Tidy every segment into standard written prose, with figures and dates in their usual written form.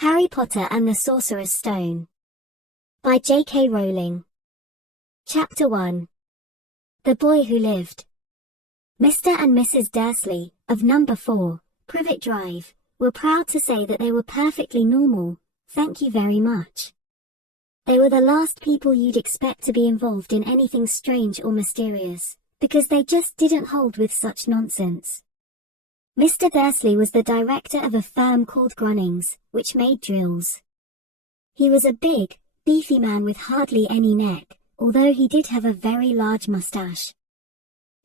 Harry Potter and the Sorcerer's Stone by J.K. Rowling. Chapter 1. The Boy Who Lived. Mr. and Mrs. Dursley, of number 4, Privet Drive, were proud to say that they were perfectly normal, thank you very much. They were the last people you'd expect to be involved in anything strange or mysterious, because they just didn't hold with such nonsense. Mr. Dursley was the director of a firm called Grunnings, which made drills. He was a big, beefy man with hardly any neck, although he did have a very large mustache.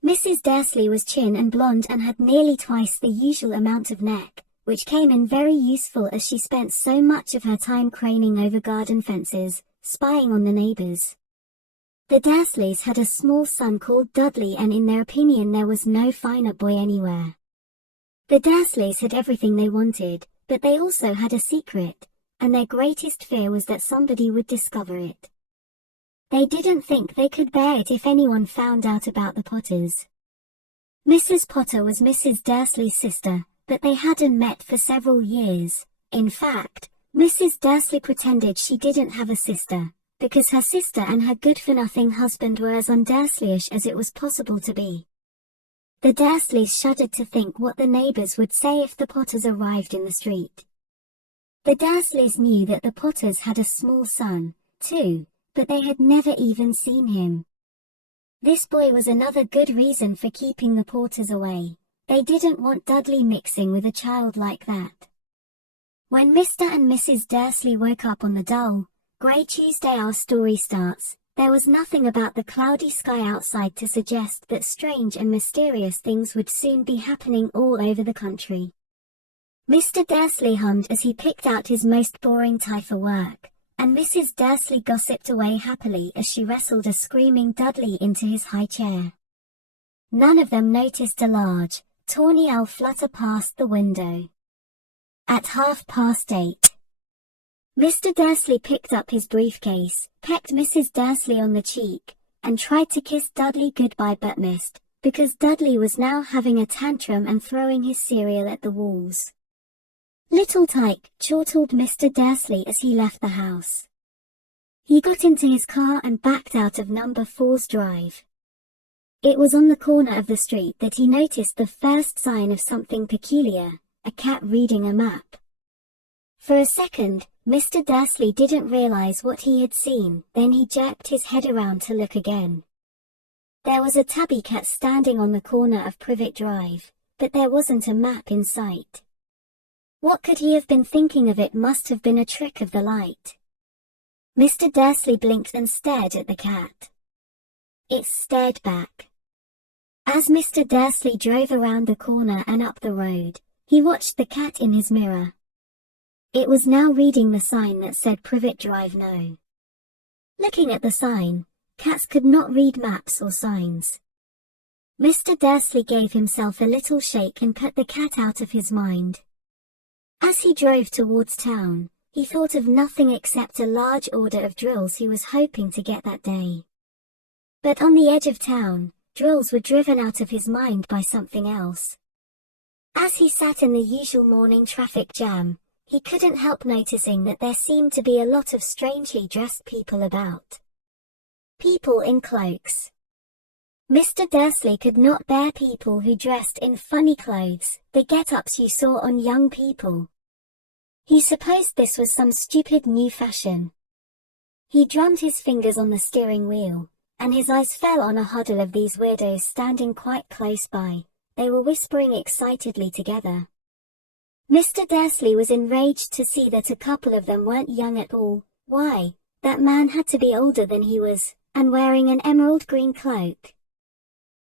Mrs. Dursley was chin and blonde and had nearly twice the usual amount of neck, which came in very useful as she spent so much of her time craning over garden fences, spying on the neighbors. The Dursleys had a small son called Dudley, and in their opinion there was no finer boy anywhere. The Dursleys had everything they wanted, but they also had a secret, and their greatest fear was that somebody would discover it. They didn't think they could bear it if anyone found out about the Potters. Mrs. Potter was Mrs. Dursley's sister, but they hadn't met for several years. In fact, Mrs. Dursley pretended she didn't have a sister, because her sister and her good-for-nothing husband were as un-Dursleyish as it was possible to be. The Dursleys shuddered to think what the neighbors would say if the Potters arrived in the street. The Dursleys knew that the Potters had a small son, too, but they had never even seen him. This boy was another good reason for keeping the Potters away. They didn't want Dudley mixing with a child like that. When Mr. and Mrs. Dursley woke up on the dull, grey Tuesday our story starts, there was nothing about the cloudy sky outside to suggest that strange and mysterious things would soon be happening all over the country. Mr. Dursley hummed as he picked out his most boring tie for work, and Mrs. Dursley gossiped away happily as she wrestled a screaming Dudley into his high chair. None of them noticed a large, tawny owl flutter past the window. At 8:30, Mr. Dursley picked up his briefcase, pecked Mrs. Dursley on the cheek, and tried to kiss Dudley goodbye but missed, because Dudley was now having a tantrum and throwing his cereal at the walls. "Little tyke," chortled Mr. Dursley as he left the house. He got into his car and backed out of number 4's drive. It was on the corner of the street that he noticed the first sign of something peculiar, a cat reading a map. For a second, Mr. Dursley didn't realize what he had seen, then he jerked his head around to look again. There was a tabby cat standing on the corner of Privet Drive, but there wasn't a map in sight. What could he have been thinking of? It must have been a trick of the light. Mr. Dursley blinked and stared at the cat. It stared back. As Mr. Dursley drove around the corner and up the road, he watched the cat in his mirror. It was now reading the sign that said Privet Drive No. Looking at the sign, cats could not read maps or signs. Mr. Dursley gave himself a little shake and put the cat out of his mind. As he drove towards town, he thought of nothing except a large order of drills he was hoping to get that day. But on the edge of town, drills were driven out of his mind by something else. As he sat in the usual morning traffic jam, he couldn't help noticing that there seemed to be a lot of strangely dressed people about. People in cloaks. Mr. Dursley could not bear people who dressed in funny clothes, the get-ups you saw on young people. He supposed this was some stupid new fashion. He drummed his fingers on the steering wheel, and his eyes fell on a huddle of these weirdos standing quite close by. They were whispering excitedly together. Mr. Dursley was enraged to see that a couple of them weren't young at all. Why, that man had to be older than he was, and wearing an emerald green cloak.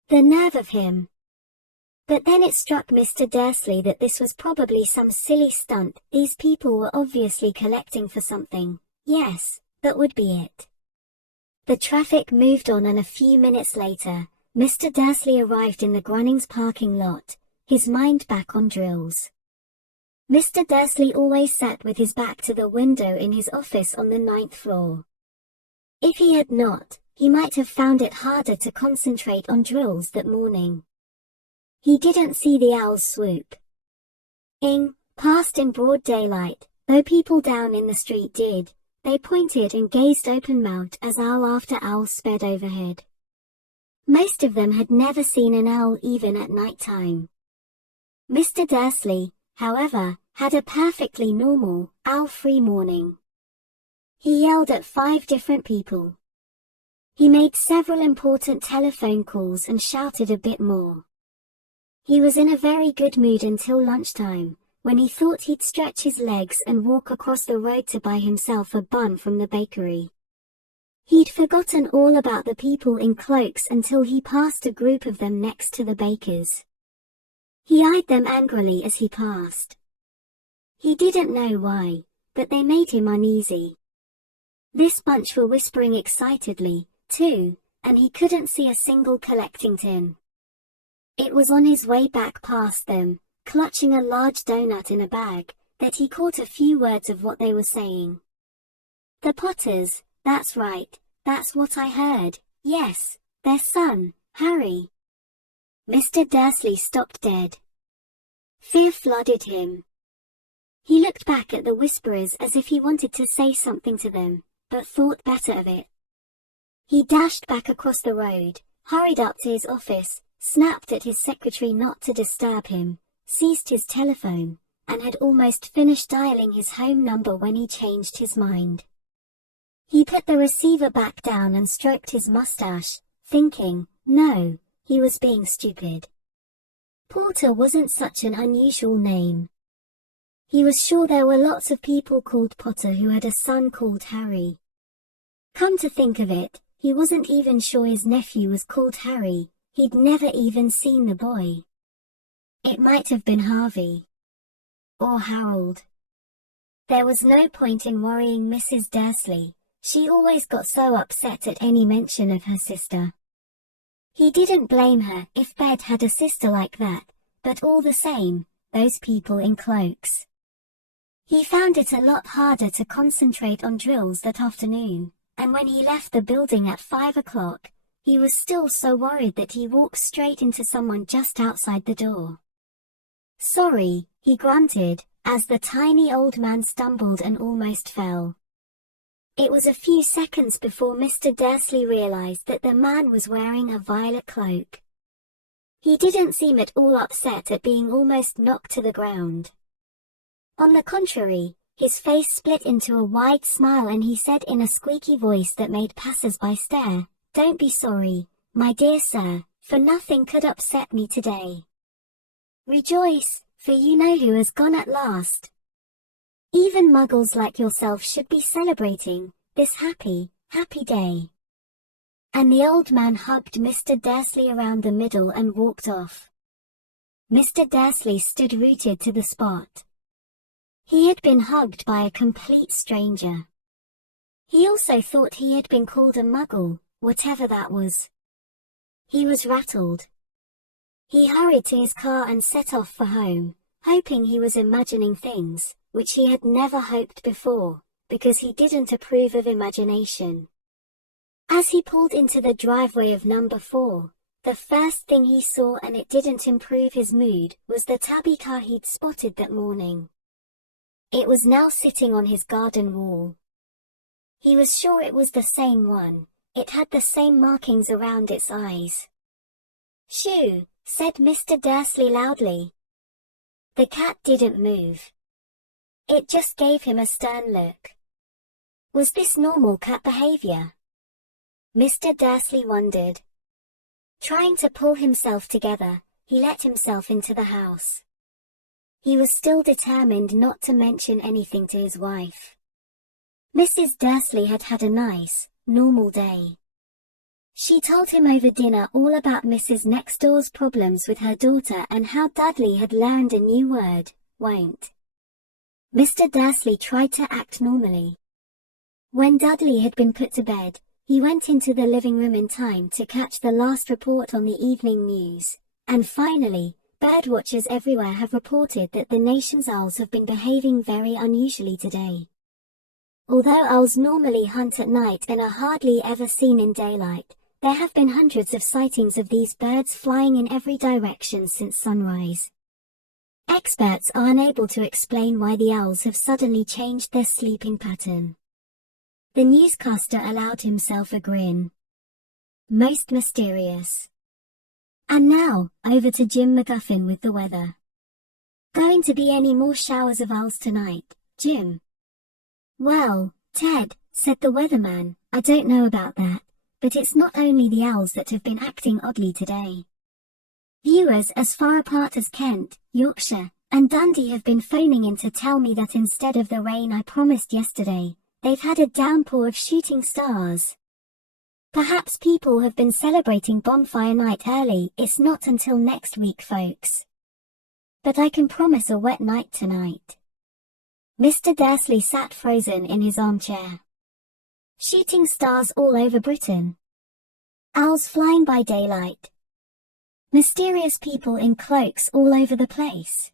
The nerve of him! But then it struck Mr. Dursley that this was probably some silly stunt. These people were obviously collecting for something. Yes, that would be it. The traffic moved on, and a few minutes later, Mr. Dursley arrived in the Grunnings parking lot, his mind back on drills. Mr. Dursley always sat with his back to the window in his office on the 9th floor. If he had not, he might have found it harder to concentrate on drills that morning. He didn't see the owls swoop. Passed in broad daylight, Though people down in the street did, they pointed and gazed open-mouthed as owl after owl sped overhead. Most of them had never seen an owl even at night time. Mr. Dursley, however, had a perfectly normal, owl-free morning. He yelled at 5 different people. He made several important telephone calls and shouted a bit more. He was in a very good mood until lunchtime, when he thought he'd stretch his legs and walk across the road to buy himself a bun from the bakery. He'd forgotten all about the people in cloaks until he passed a group of them next to the baker's. He eyed them angrily as he passed. He didn't know why, but they made him uneasy. This bunch were whispering excitedly, too, and he couldn't see a single collecting tin. It was on his way back past them, clutching a large donut in a bag, that he caught a few words of what they were saying. The Potters, that's right, that's what I heard, yes, their son, Harry. Mr. Dursley stopped dead. Fear flooded him. He looked back at the whisperers as if he wanted to say something to them, but thought better of it. He dashed back across the road, hurried up to his office, snapped at his secretary not to disturb him, seized his telephone, and had almost finished dialing his home number when he changed his mind. He put the receiver back down and stroked his mustache, thinking, no, he was being stupid. Porter wasn't such an unusual name. He was sure there were lots of people called Potter who had a son called Harry. Come to think of it, he wasn't even sure his nephew was called Harry, he'd never even seen the boy. It might have been Harvey. Or Harold. There was no point in worrying Mrs. Dursley, she always got so upset at any mention of her sister. He didn't blame her if Bed had a sister like that, but all the same, those people in cloaks. He found it a lot harder to concentrate on drills that afternoon, and when he left the building at 5 o'clock, he was still so worried that he walked straight into someone just outside the door. Sorry, he grunted, as the tiny old man stumbled and almost fell. It was a few seconds before Mr. Dursley realized that the man was wearing a violet cloak. He didn't seem at all upset at being almost knocked to the ground. On the contrary, his face split into a wide smile and he said in a squeaky voice that made passers-by stare, "Don't be sorry, my dear sir, for nothing could upset me today. Rejoice, for you know who has gone at last. Even muggles like yourself should be celebrating this happy, happy day." And the old man hugged Mr. Dursley around the middle and walked off. Mr. Dursley stood rooted to the spot. He had been hugged by a complete stranger. He also thought he had been called a muggle, whatever that was. He was rattled. He hurried to his car and set off for home, hoping he was imagining things, which he had never hoped before, because he didn't approve of imagination. As he pulled into the driveway of number 4, the first thing he saw, and it didn't improve his mood, was the tabby car he'd spotted that morning. It was now sitting on his garden wall. He was sure it was the same one, it had the same markings around its eyes. "Shoo," said Mr. Dursley loudly. The cat didn't move. It just gave him a stern look. Was this normal cat behavior? Mr. Dursley wondered. Trying to pull himself together, he let himself into the house. He was still determined not to mention anything to his wife. Mrs. Dursley had had a nice, normal day. She told him over dinner all about Mrs. Next Door's problems with her daughter and how Dudley had learned a new word, won't. Mr. Dursley tried to act normally. When Dudley had been put to bed, he went into the living room in time to catch the last report on the evening news, and finally, birdwatchers everywhere have reported that the nation's owls have been behaving very unusually today. Although owls normally hunt at night and are hardly ever seen in daylight, there have been hundreds of sightings of these birds flying in every direction since sunrise. Experts are unable to explain why the owls have suddenly changed their sleeping pattern. The newscaster allowed himself a grin. Most mysterious. And now, over to Jim McGuffin with the weather. Going to be any more showers of owls tonight, Jim? Well, Ted, said the weatherman, I don't know about that, but it's not only the owls that have been acting oddly today. Viewers as far apart as Kent, Yorkshire, and Dundee have been phoning in to tell me that instead of the rain I promised yesterday, they've had a downpour of shooting stars. Perhaps people have been celebrating bonfire night early. It's not until next week, folks. But I can promise a wet night tonight. Mr. Dursley sat frozen in his armchair. Shooting stars all over Britain. Owls flying by daylight. Mysterious people in cloaks all over the place.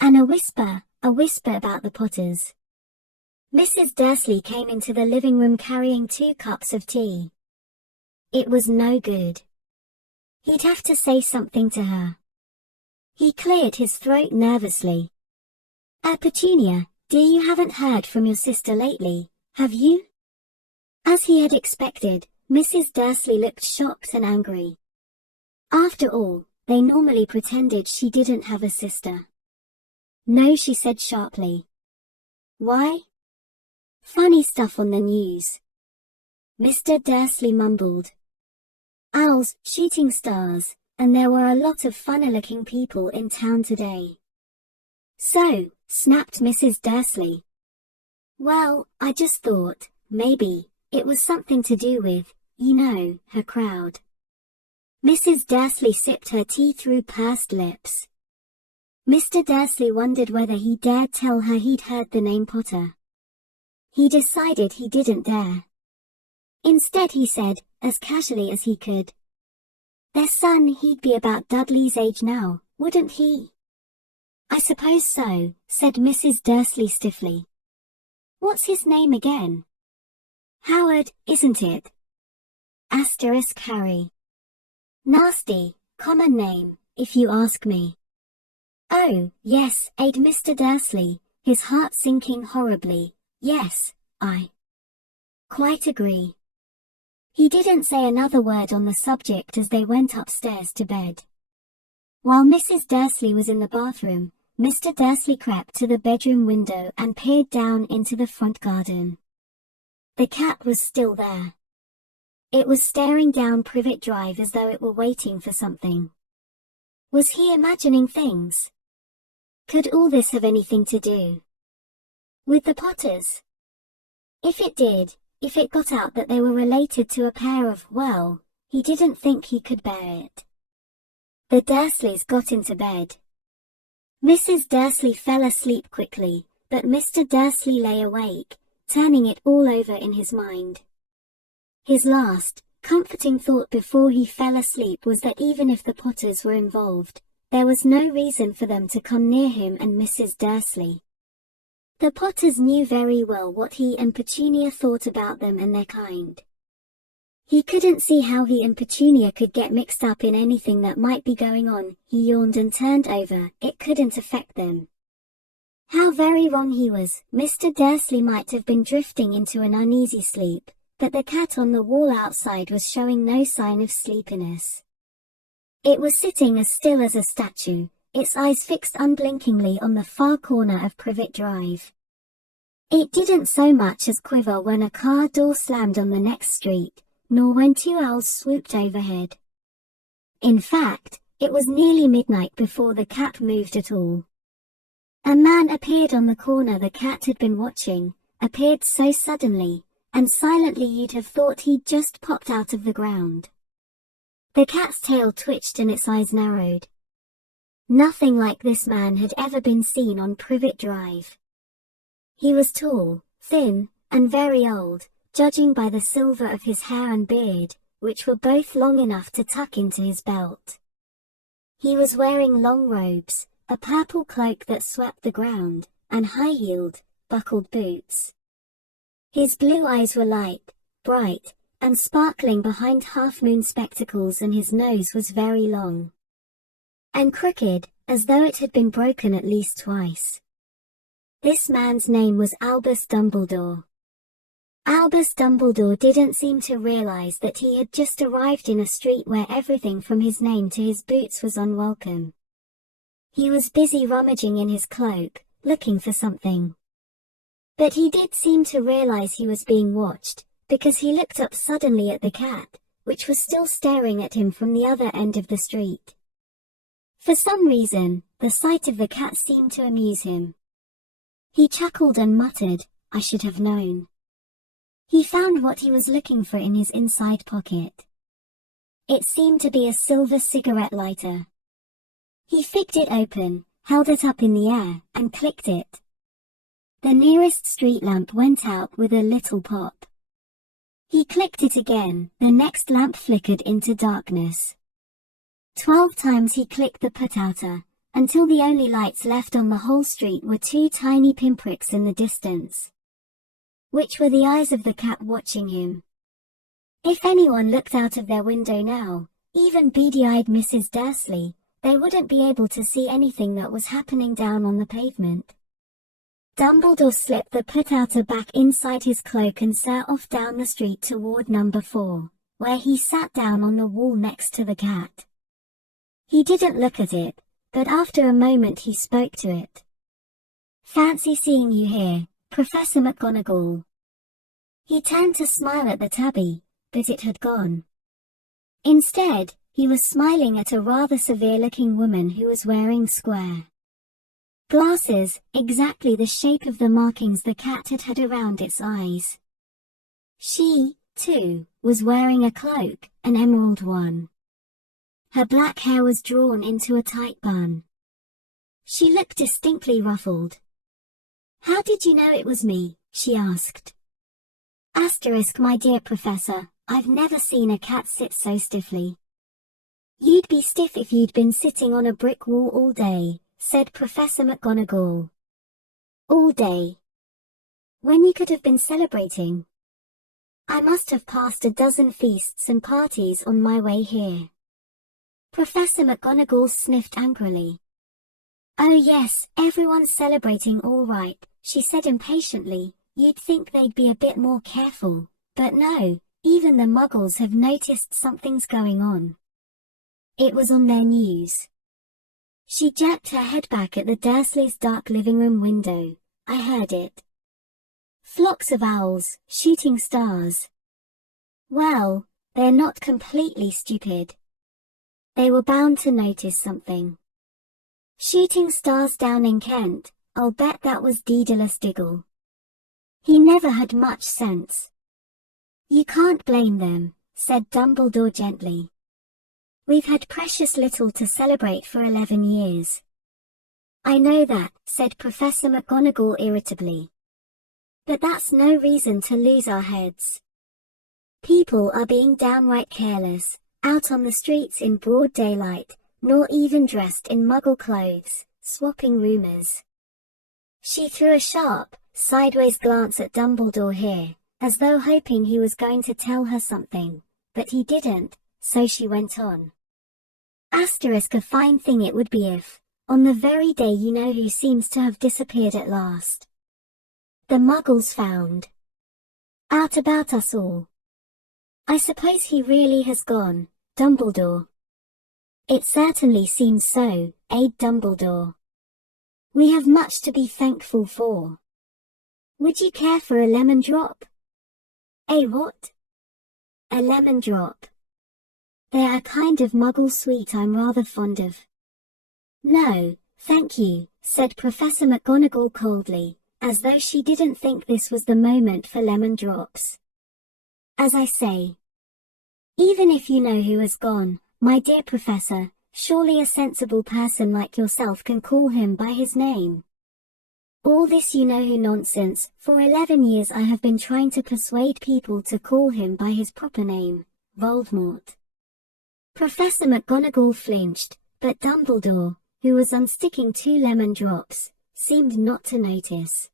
And a whisper about the Potters. Mrs. Dursley came into the living room carrying 2 cups of tea. It was no good. He'd have to say something to her. He cleared his throat nervously. Petunia, dear, you haven't heard from your sister lately, have you? As he had expected, Mrs. Dursley looked shocked and angry. After all, they normally pretended she didn't have a sister. No, she said sharply. Why? Funny stuff on the news. Mr. Dursley mumbled. Owls, shooting stars, and there were a lot of funny-looking people in town today. So, snapped Mrs. Dursley. Well, I just thought, maybe, it was something to do with, her crowd. Mrs. Dursley sipped her tea through pursed lips. Mr. Dursley wondered whether he dared tell her he'd heard the name Potter. He decided he didn't dare. Instead he said, as casually as he could. Their son, he'd be about Dudley's age now, wouldn't he? I suppose so, said Mrs. Dursley stiffly. What's his name again? Howard, isn't it? Asterisk Harry. Nasty, common name, if you ask me. Oh, yes, aid Mr. Dursley, his heart sinking horribly. Yes, I quite agree. He didn't say another word on the subject as they went upstairs to bed. While Mrs. Dursley was in the bathroom, Mr. Dursley crept to the bedroom window and peered down into the front garden. The cat was still there. It was staring down Privet Drive as though it were waiting for something. Was he imagining things? Could all this have anything to do with the Potters? If it did, if it got out that they were related to a pair of, well, he didn't think he could bear it. The Dursleys got into bed. Mrs. Dursley fell asleep quickly, but Mr. Dursley lay awake, turning it all over in his mind. His last, comforting thought before he fell asleep was that even if the Potters were involved, there was no reason for them to come near him and Mrs. Dursley. The Potters knew very well what he and Petunia thought about them and their kind. He couldn't see how he and Petunia could get mixed up in anything that might be going on. He yawned and turned over. It couldn't affect them. How very wrong he was. Mr. Dursley might have been drifting into an uneasy sleep, but the cat on the wall outside was showing no sign of sleepiness. It was sitting as still as a statue, its eyes fixed unblinkingly on the far corner of Privet Drive. It didn't so much as quiver when a car door slammed on the next street, nor when 2 owls swooped overhead. In fact, it was nearly midnight before the cat moved at all. A man appeared on the corner the cat had been watching, appeared so suddenly, and silently you'd have thought he'd just popped out of the ground. The cat's tail twitched and its eyes narrowed. Nothing like this man had ever been seen on Privet Drive. He was tall, thin, and very old, judging by the silver of his hair and beard, which were both long enough to tuck into his belt. He was wearing long robes, a purple cloak that swept the ground, and high-heeled, buckled boots. His blue eyes were light, bright, and sparkling behind half-moon spectacles, and his nose was very long and crooked, as though it had been broken at least twice. This man's name was Albus Dumbledore. Albus Dumbledore didn't seem to realize that he had just arrived in a street where everything from his name to his boots was unwelcome. He was busy rummaging in his cloak, looking for something. But he did seem to realize he was being watched, because he looked up suddenly at the cat, which was still staring at him from the other end of the street. For some reason, the sight of the cat seemed to amuse him. He chuckled and muttered, "I should have known." He found what he was looking for in his inside pocket. It seemed to be a silver cigarette lighter. He picked it open, held it up in the air, and clicked it. The nearest street lamp went out with a little pop. He clicked it again, the next lamp flickered into darkness. 12 times he clicked the put-outer, until the only lights left on the whole street were 2 tiny pinpricks in the distance, which were the eyes of the cat watching him. If anyone looked out of their window now, even beady-eyed Mrs. Dursley, they wouldn't be able to see anything that was happening down on the pavement. Dumbledore slipped the put-outer back inside his cloak and set off down the street toward number 4, where he sat down on the wall next to the cat. He didn't look at it, but after a moment he spoke to it. "Fancy seeing you here, Professor McGonagall." He turned to smile at the tabby, but it had gone. Instead, he was smiling at a rather severe-looking woman who was wearing square glasses, exactly the shape of the markings the cat had had around its eyes. She, too, was wearing a cloak, an emerald one. Her black hair was drawn into a tight bun. She looked distinctly ruffled. "How did you know it was me?" she asked. Asterisk, my dear Professor, I've never seen a cat sit so stiffly. "You'd be stiff if you'd been sitting on a brick wall all day," said Professor McGonagall. "All day? When you could have been celebrating. I must have passed a dozen feasts and parties on my way here." Professor McGonagall sniffed angrily. "Oh yes, everyone's celebrating all right," she said impatiently. "You'd think they'd be a bit more careful, but no, even the Muggles have noticed something's going on. It was on their news." She jerked her head back at the Dursleys' dark living room window. "I heard it. Flocks of owls, shooting stars. Well, they're not completely stupid. They were bound to notice something. Shooting stars down in Kent, I'll bet that was Daedalus Diggle. He never had much sense." "You can't blame them," said Dumbledore gently. "We've had precious little to celebrate for 11 years. "I know that," said Professor McGonagall irritably. "But that's no reason to lose our heads. People are being downright careless, out on the streets in broad daylight, nor even dressed in Muggle clothes, swapping rumors." She threw a sharp, sideways glance at Dumbledore here, as though hoping he was going to tell her something, but he didn't, so she went on. "Asterisk, a fine thing it would be if, on the very day you know who seems to have disappeared at last, the Muggles found out about us all. I suppose he really has gone, Dumbledore." "It certainly seems so, Dumbledore. We have much to be thankful for. Would you care for a lemon drop?" "A what?" "A lemon drop. They're a kind of Muggle sweet I'm rather fond of." "No, thank you," said Professor McGonagall coldly, as though she didn't think this was the moment for lemon drops. "As I say, even if you know who has gone, my dear Professor, surely a sensible person like yourself can call him by his name. All this you-know-who nonsense, for 11 years I have been trying to persuade people to call him by his proper name, Voldemort." Professor McGonagall flinched, but Dumbledore, who was unsticking 2 lemon drops, seemed not to notice.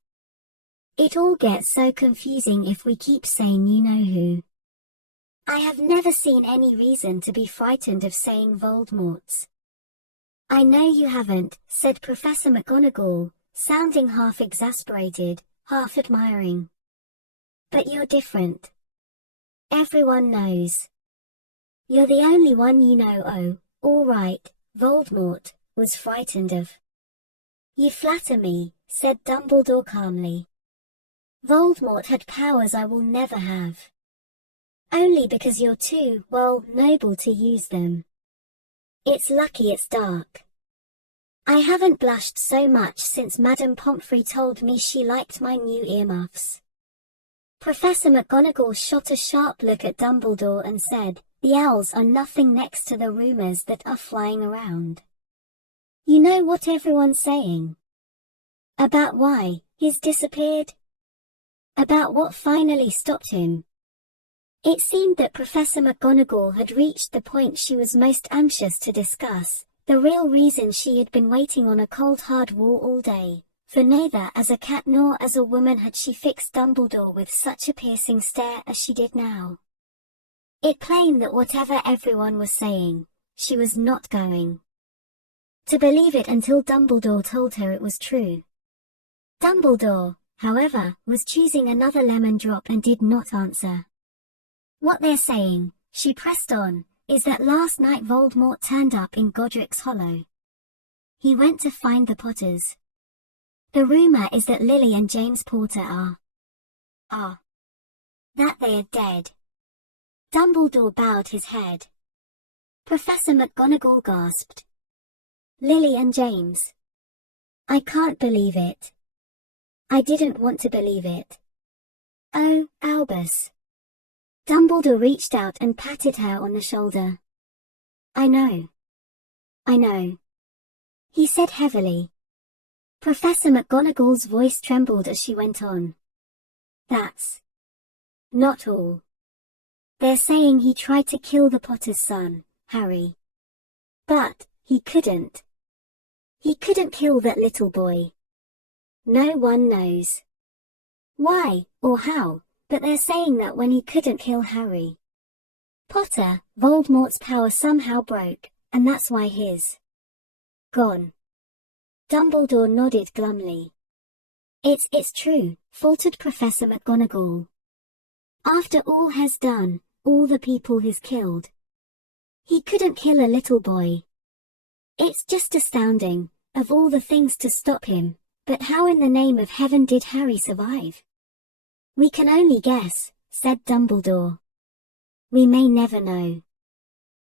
"It all gets so confusing if we keep saying you-know-who. I have never seen any reason to be frightened of saying Voldemort's I know you haven't, said Professor McGonagall, sounding half exasperated, half admiring. But you're different. Everyone knows. You're the only one you know. Oh, all right, Voldemort was frightened of. You flatter me, said Dumbledore calmly. Voldemort had powers I will never have. Only because you're too, well, noble to use them. It's lucky it's dark. I haven't blushed so much since Madame Pomfrey told me she liked my new earmuffs. Professor McGonagall shot a sharp look at Dumbledore and said, the owls are nothing next to the rumors that are flying around. You know what everyone's saying? About why he's disappeared? About what finally stopped him? It seemed that Professor McGonagall had reached the point she was most anxious to discuss, the real reason she had been waiting on a cold hard wall all day, for neither as a cat nor as a woman had she fixed Dumbledore with such a piercing stare as she did now. It plain that whatever everyone was saying, she was not going to believe it until Dumbledore told her it was true. Dumbledore, however, was choosing another lemon drop and did not answer. What they're saying, she pressed on, is that last night Voldemort turned up in Godric's Hollow. He went to find the Potters. The rumor is that Lily and James Potter are that they are dead. Dumbledore bowed his head. Professor McGonagall gasped. Lily and James. I can't believe it. I didn't want to believe it. Oh, Albus. Dumbledore reached out and patted her on the shoulder. I know. I know. He said heavily. Professor McGonagall's voice trembled as she went on. That's not all. They're saying he tried to kill the Potter's son, Harry. But he couldn't. He couldn't kill that little boy. No one knows why or how, but they're saying that when he couldn't kill Harry Potter, Voldemort's power somehow broke, and that's why he's gone. Dumbledore nodded glumly. It's true, faltered Professor McGonagall. After all has done, all the people he's killed. He couldn't kill a little boy. It's just astounding, of all the things to stop him, but how in the name of heaven did Harry survive? We can only guess, said Dumbledore. We may never know.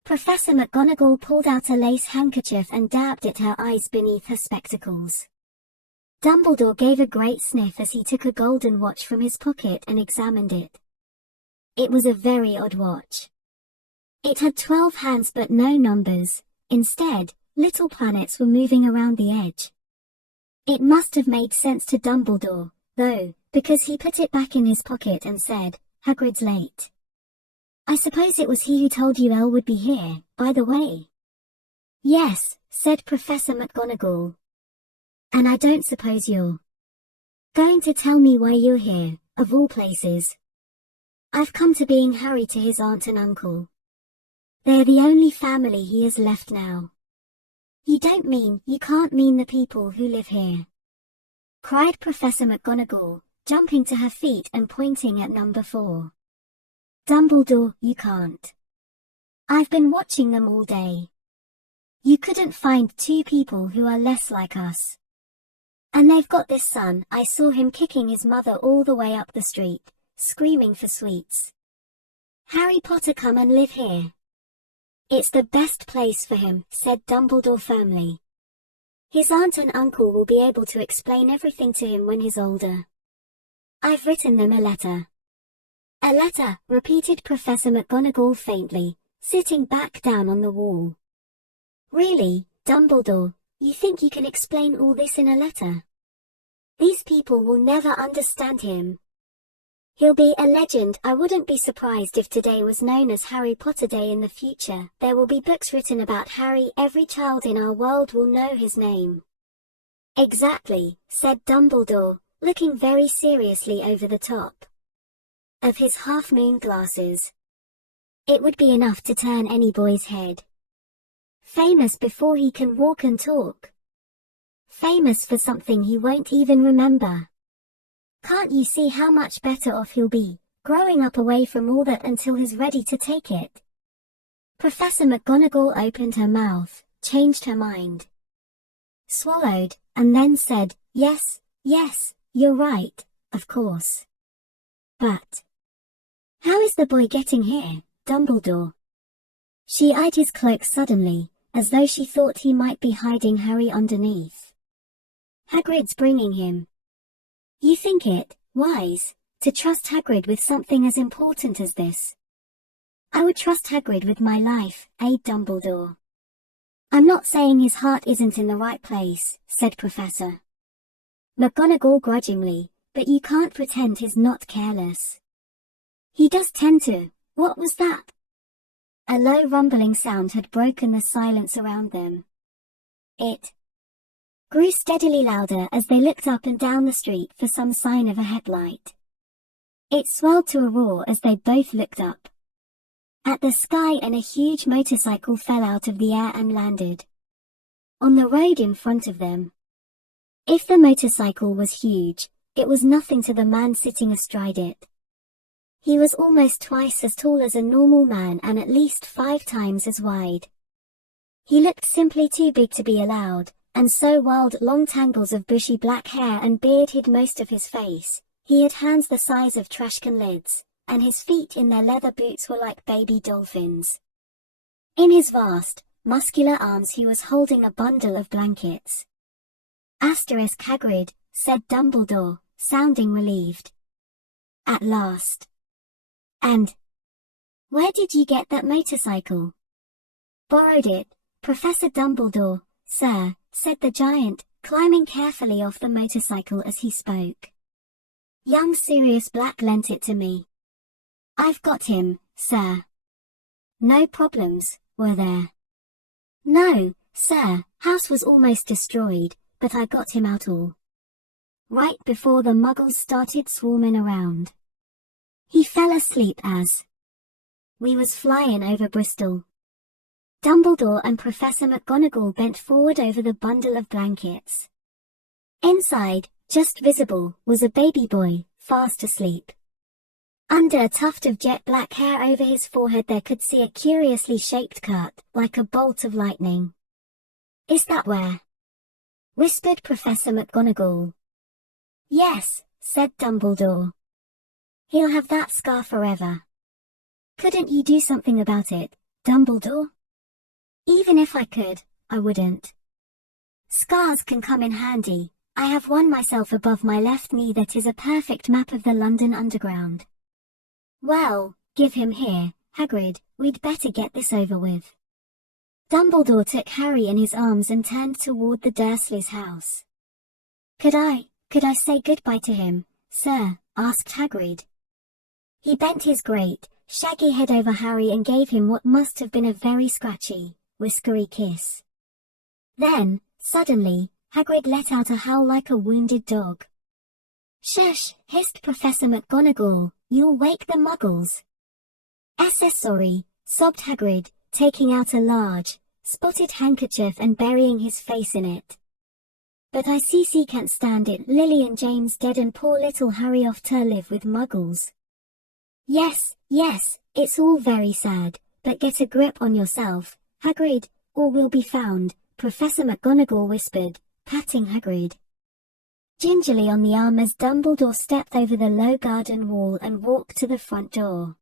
Professor McGonagall pulled out a lace handkerchief and dabbed at her eyes beneath her spectacles. Dumbledore gave a great sniff as he took a golden watch from his pocket and examined it. It was a very odd watch. It had 12 hands but no numbers. Instead, little planets were moving around the edge. It must have made sense to Dumbledore, though, because he put it back in his pocket and said, Hagrid's late. I suppose it was he who told you Elle would be here, by the way. Yes, said Professor McGonagall. And I don't suppose you're going to tell me why you're here, of all places. I've come to being Harry to his aunt and uncle. They're the only family he has left now. You can't mean the people who live here, cried Professor McGonagall, jumping to her feet and pointing at number 4. Dumbledore, you can't. I've been watching them all day. You couldn't find 2 people who are less like us. And they've got this son. I saw him kicking his mother all the way up the street, screaming for sweets. Harry Potter come and live here. It's the best place for him, said Dumbledore firmly. His aunt and uncle will be able to explain everything to him when he's older. I've written them a letter. A letter, repeated Professor McGonagall faintly, sitting back down on the wall. Really, Dumbledore, you think you can explain all this in a letter? These people will never understand him. He'll be a legend. I wouldn't be surprised if today was known as Harry Potter Day in the future. There will be books written about Harry. Every child in our world will know his name. Exactly, said Dumbledore, looking very seriously over the top of his half-moon glasses. It would be enough to turn any boy's head. Famous before he can walk and talk. Famous for something he won't even remember. Can't you see how much better off he'll be, growing up away from all that until he's ready to take it? Professor McGonagall opened her mouth, changed her mind, swallowed, and then said, yes, you're right, of course. But how is the boy getting here, Dumbledore? She eyed his cloak suddenly, as though she thought he might be hiding Harry underneath. Hagrid's bringing him. You think it wise to trust Hagrid with something as important as this? I would trust Hagrid with my life, Dumbledore. I'm not saying his heart isn't in the right place, said Professor McGonagall grudgingly, but you can't pretend he's not careless. He does tend to. What was that? A low rumbling sound had broken the silence around them. It grew steadily louder as they looked up and down the street for some sign of a headlight. It swelled to a roar as they both looked up at the sky, and a huge motorcycle fell out of the air and landed on the road in front of them. If the motorcycle was huge, it was nothing to the man sitting astride it. He was almost twice as tall as a normal man and at least 5 times as wide. He looked simply too big to be allowed, and so wild long tangles of bushy black hair and beard hid most of his face. He had hands the size of trashcan lids, and his feet in their leather boots were like baby dolphins. In his vast, muscular arms he was holding a bundle of blankets. Hagrid, said Dumbledore, sounding relieved. At last. And where did you get that motorcycle? Borrowed it, Professor Dumbledore, sir, said the giant, climbing carefully off the motorcycle as he spoke. Young Sirius Black lent it to me. I've got him, sir. No problems, were there? No, sir, house was almost destroyed, but I got him out all right before the muggles started swarming around. He fell asleep as we was flying over Bristol. Dumbledore and Professor McGonagall bent forward over the bundle of blankets. Inside, just visible, was a baby boy, fast asleep. Under a tuft of jet black hair over his forehead they could see a curiously shaped cut, like a bolt of lightning. Is that where? Whispered Professor McGonagall. Yes, said Dumbledore. He'll have that scar forever. Couldn't you do something about it, Dumbledore? Even if I could, I wouldn't. Scars can come in handy. I have one myself above my left knee that is a perfect map of the London Underground. Well, give him here, Hagrid, we'd better get this over with. Dumbledore took Harry in his arms and turned toward the Dursleys' house. Could I say goodbye to him, sir? Asked Hagrid. He bent his great, shaggy head over Harry and gave him what must have been a very scratchy, whiskery kiss. Then, suddenly, Hagrid let out a howl like a wounded dog. Shush, hissed Professor McGonagall, you'll wake the muggles. Sorry, sobbed Hagrid, taking out a large, spotted handkerchief and burying his face in it. But I can't stand it, Lily and James dead and poor little Harry off to live with muggles. Yes, it's all very sad, but get a grip on yourself, Hagrid, or we'll be found, Professor McGonagall whispered, patting Hagrid gingerly on the arm as Dumbledore stepped over the low garden wall and walked to the front door.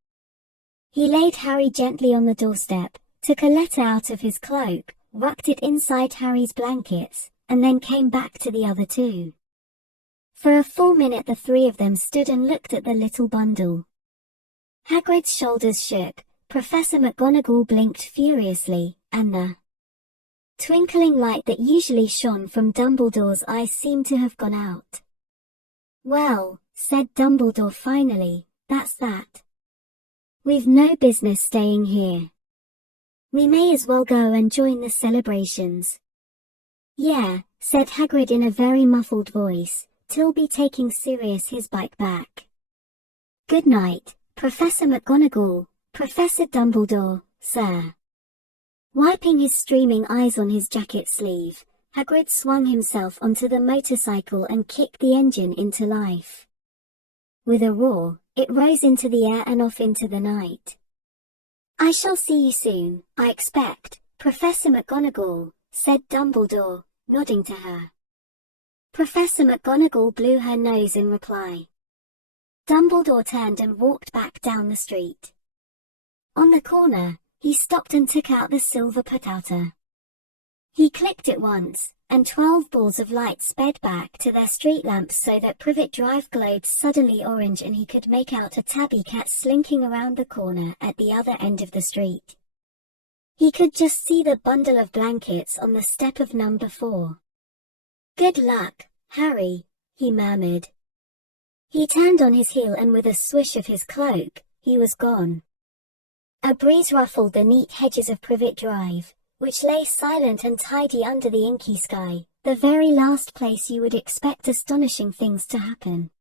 He laid Harry gently on the doorstep, took a letter out of his cloak, rucked it inside Harry's blankets, and then came back to the other two. For a full minute the three of them stood and looked at the little bundle. Hagrid's shoulders shook, Professor McGonagall blinked furiously, and the twinkling light that usually shone from Dumbledore's eyes seemed to have gone out. Well, said Dumbledore finally, that's that. We've no business staying here. We may as well go and join the celebrations. Yeah, said Hagrid in a very muffled voice, till be taking Sirius his bike back. Good night, Professor McGonagall, Professor Dumbledore, sir. Wiping his streaming eyes on his jacket sleeve, Hagrid swung himself onto the motorcycle and kicked the engine into life. With a roar, it rose into the air and off into the night. "I shall see you soon, I expect, Professor McGonagall," said Dumbledore, nodding to her. Professor McGonagall blew her nose in reply. Dumbledore turned and walked back down the street. On the corner, he stopped and took out the silver put-outer. He clicked it once, and 12 balls of light sped back to their street lamps so that Privet Drive glowed suddenly orange and he could make out a tabby cat slinking around the corner at the other end of the street. He could just see the bundle of blankets on the step of number 4. "Good luck, Harry," he murmured. He turned on his heel and with a swish of his cloak, he was gone. A breeze ruffled the neat hedges of Privet Drive, which lay silent and tidy under the inky sky, the very last place you would expect astonishing things to happen.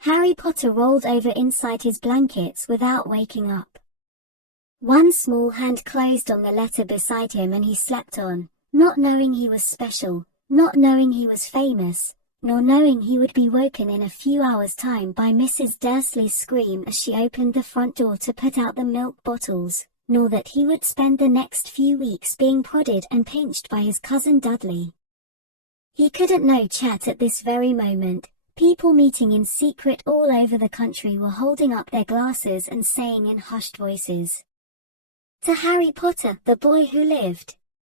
Harry Potter rolled over inside his blankets without waking up. One small hand closed on the letter beside him and he slept on, not knowing he was special, not knowing he was famous, nor knowing he would be woken in a few hours' time by Mrs. Dursley's scream as she opened the front door to put out the milk bottles, nor that he would spend the next few weeks being prodded and pinched by his cousin Dudley. He couldn't know chat at this very moment. People meeting in secret all over the country were holding up their glasses and saying in hushed voices, "To Harry Potter, the boy who lived."